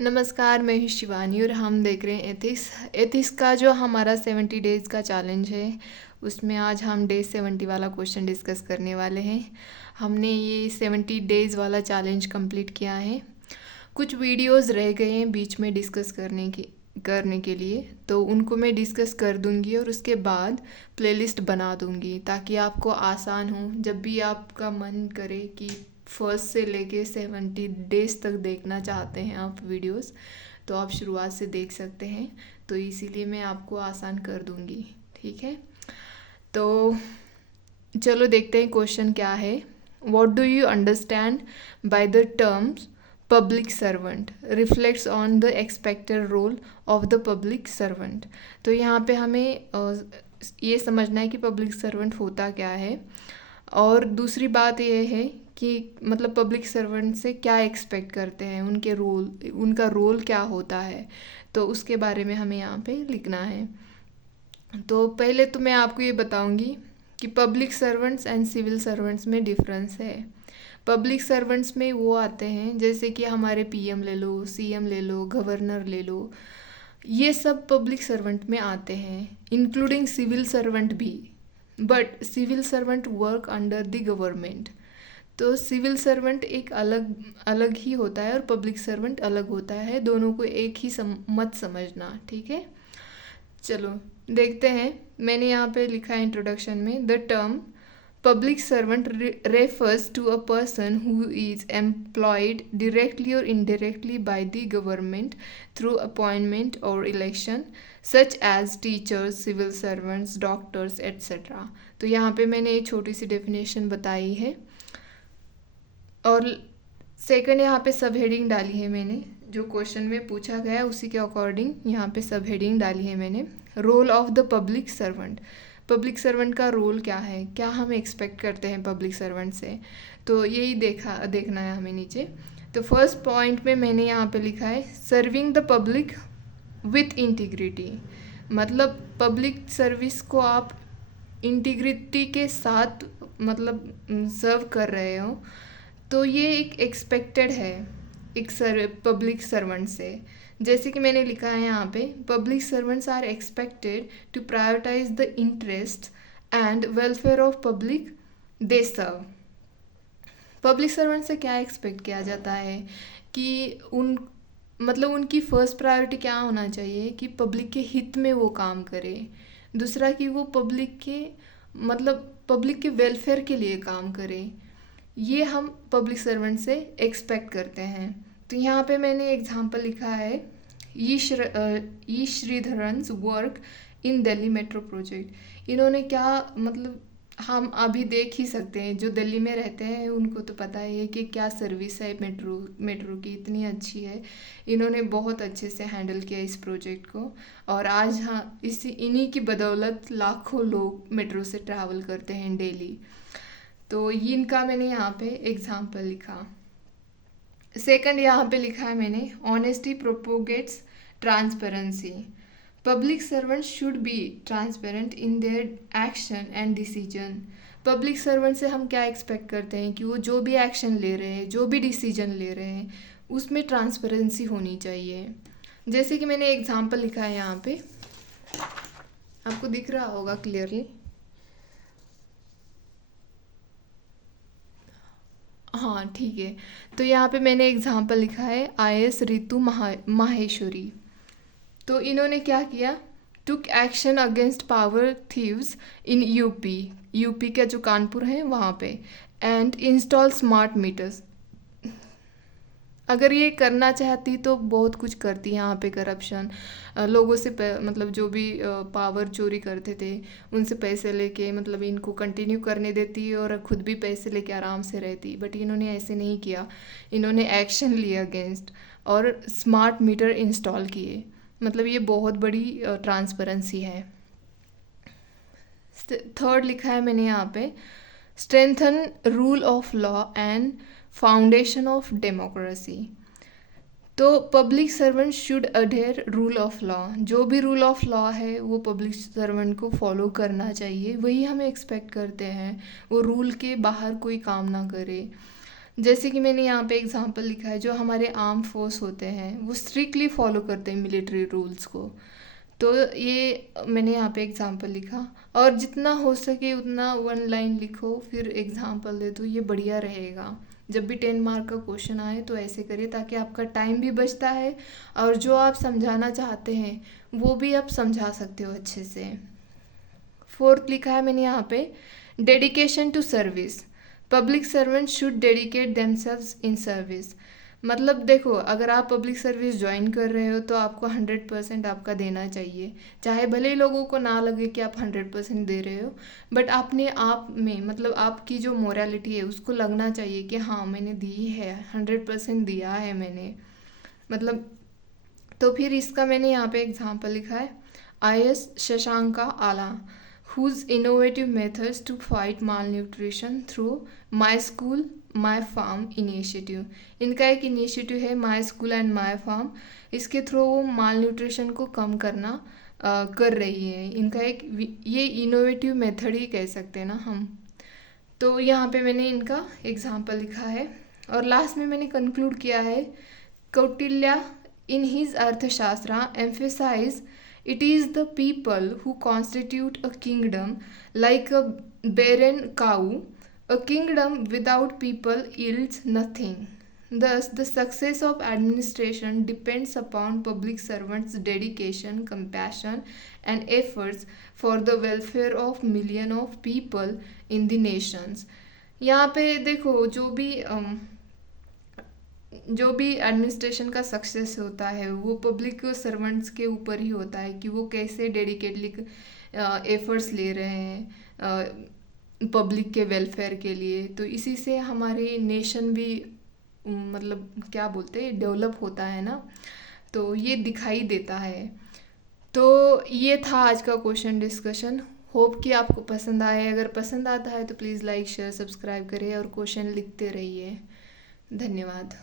नमस्कार, मैं हूँ शिवानी और हम देख रहे हैं एथिक्स का जो हमारा 70 डेज़ का चैलेंज है। उसमें आज हम डे 70 वाला क्वेश्चन डिस्कस करने वाले हैं। हमने ये 70 डेज़ वाला चैलेंज कंप्लीट किया है। कुछ वीडियोस रह गए हैं बीच में डिस्कस करने के लिए, तो उनको मैं डिस्कस कर दूंगी और उसके बाद प्लेलिस्ट बना दूंगी ताकि आपको आसान हो। जब भी आपका मन करे कि फर्स्ट से लेके 70 डेज तक देखना चाहते हैं आप वीडियोस, तो आप शुरुआत से देख सकते हैं। तो इसीलिए मैं आपको आसान कर दूंगी, ठीक है। तो चलो देखते हैं क्वेश्चन क्या है। What do you understand by the terms public servant reflects on the expected role of the public servant. तो यहाँ पे हमें ये समझना है कि पब्लिक सर्वेंट होता क्या है, और दूसरी बात ये है कि मतलब पब्लिक सर्वेंट से क्या एक्सपेक्ट करते हैं, उनका रोल क्या होता है। तो उसके बारे में हमें यहाँ पे लिखना है। तो पहले तो मैं आपको ये बताऊंगी कि public servants and civil servants में डिफरेंस है। पब्लिक सर्वेंट्स में वो आते हैं जैसे कि हमारे पीएम ले लो, सीएम ले लो, गवर्नर ले लो, ये सब पब्लिक सर्वेंट में आते हैं, इंक्लूडिंग सिविल सर्वेंट भी। But civil servant work under the government. तो सिविल सर्वेंट एक अलग अलग ही होता है और पब्लिक सर्वेंट अलग होता है। दोनों को एक ही मत समझना, ठीक है। चलो देखते हैं। मैंने यहाँ पे लिखा है इंट्रोडक्शन में, the term public servant refers to a person who is employed directly or indirectly by the government through appointment or election, such as teachers, civil servants, doctors, etc. तो यहाँ पे मैंने एक छोटी सी डेफिनेशन बताई है और सेकंड यहाँ पे सब हेडिंग डाली है मैंने, जो क्वेश्चन में पूछा गया उसी के अकॉर्डिंग यहाँ पे सब हेडिंग डाली है मैंने। Role of the public servant, public servant का रोल क्या है, क्या हम एक्सपेक्ट करते हैं पब्लिक सर्वेंट से, तो यही देखना है हमें नीचे। तो फर्स्ट पॉइंट में मैंने यहाँ पे लिखा है serving the public with integrity. मतलब पब्लिक सर्विस को आप इंटीग्रिटी के साथ मतलब सर्व कर रहे हो, तो ये एक एक्सपेक्टेड है एक पब्लिक सर्वेंट से। जैसे कि मैंने लिखा है यहाँ पे, public servants are expected to prioritise the interest and welfare of public they serve. Public servant से क्या एक्सपेक्ट किया जाता है कि उनकी फर्स्ट प्रायोरिटी क्या होना चाहिए कि पब्लिक के हित में वो काम करे। दूसरा कि वो पब्लिक के वेलफेयर के लिए काम करे। ये हम पब्लिक सर्वेंट से एक्सपेक्ट करते हैं। तो यहाँ पे मैंने एग्जांपल लिखा है, E Sreedharan's work in Delhi metro project. इन्होंने क्या हम अभी देख ही सकते हैं, जो दिल्ली में रहते हैं उनको तो पता ही है कि क्या सर्विस है मेट्रो की, इतनी अच्छी है। इन्होंने बहुत अच्छे से हैंडल किया इस प्रोजेक्ट को, और आज इन्हीं की बदौलत लाखों लोग मेट्रो से ट्रैवल करते हैं डेली। तो ये इनका मैंने यहाँ पे एग्जाम्पल लिखा। सेकंड यहाँ पे लिखा है मैंने, honesty propagates transparency. Public servant should be transparent in their action and decision. Public servant से हम क्या एक्सपेक्ट करते हैं कि वो जो भी एक्शन ले रहे हैं, जो भी डिसीजन ले रहे हैं, उसमें ट्रांसपेरेंसी होनी चाहिए। जैसे कि मैंने एग्जाम्पल लिखा है यहाँ पे, आपको दिख रहा होगा क्लियरली। हाँ ठीक है। तो यहाँ पे मैंने एग्जाम्पल लिखा है IAS रितु माहेश्वरी। तो इन्होंने क्या किया, took action against power thieves in UP का जो कानपुर है वहाँ पे, एंड इंस्टॉल स्मार्ट मीटर्स। अगर ये करना चाहती तो बहुत कुछ करती। यहाँ पे करप्शन, लोगों से जो भी पावर चोरी करते थे उनसे पैसे लेके इनको कंटिन्यू करने देती और खुद भी पैसे लेके आराम से रहती। बट इन्होंने ऐसे नहीं किया, इन्होंने एक्शन लिया अगेंस्ट और स्मार्ट मीटर इंस्टॉल किए। ये बहुत बड़ी ट्रांसपेरेंसी है। थर्ड लिखा है मैंने यहाँ पे, strengthen rule of law and foundation of democracy. तो public servant should adhere rule of law. जो भी रूल ऑफ लॉ है वो पब्लिक सर्वेंट को फॉलो करना चाहिए, वही हमें एक्सपेक्ट करते हैं। वो रूल के बाहर कोई काम ना करे। जैसे कि मैंने यहाँ पे एग्जांपल लिखा है, जो हमारे आर्म फोर्स होते हैं वो स्ट्रिक्टली फॉलो करते हैं मिलिट्री रूल्स को। तो ये मैंने यहाँ पे एग्जांपल लिखा, और जितना हो सके उतना 1 लाइन लिखो फिर एग्जांपल दे दो, ये बढ़िया रहेगा। जब भी 10 मार्क का क्वेश्चन आए तो ऐसे करिए, ताकि आपका टाइम भी बचता है और जो आप समझाना चाहते हैं वो भी आप समझा सकते हो अच्छे से। 4th लिखा है मैंने यहाँ पे, dedication to service. Public servant should dedicate themselves in service. मतलब देखो, अगर आप पब्लिक सर्विस ज्वाइन कर रहे हो तो आपको 100% आपका देना चाहिए, चाहे भले ही लोगों को ना लगे कि आप 100% दे रहे हो, बट अपने आप में मतलब आपकी जो मोरालिटी है उसको लगना चाहिए कि हाँ मैंने दी है, 100% दिया है मैंने, मतलब। तो फिर इसका मैंने यहाँ पे एग्जांपल लिखा है, IS शशांका आला, whose innovative methods to fight malnutrition through My School My Farm initiative। इनका एक इनिशिएटिव है my school and my farm, इसके थ्रू वो माल न्यूट्रिशन को कम करना कर रही है। इनका एक ये इनोवेटिव मेथड ही कह सकते हैं ना हम। तो यहाँ पे मैंने इनका एग्जांपल लिखा है, और लास्ट में मैंने कंक्लूड किया है, Kautilya in his Arthashastra emphasize it is the people who constitute a kingdom, like a barren cow. A kingdom without people yields nothing. Thus, the success of administration depends upon public servants' dedication, compassion, and efforts for the welfare of millions of people in the nations। यहाँ पे देखो, जो भी administration का success होता है वो public servants के ऊपर ही होता है कि वो कैसे डेडिकेटली एफर्ट्स ले रहे हैं पब्लिक के वेलफेयर के लिए। तो इसी से हमारी नेशन भी मतलब क्या बोलते हैं, डेवलप होता है ना, तो ये दिखाई देता है। तो ये था आज का क्वेश्चन डिस्कशन। होप कि आपको पसंद आए। अगर पसंद आता है तो प्लीज़ लाइक शेयर सब्सक्राइब करें और क्वेश्चन लिखते रहिए। धन्यवाद।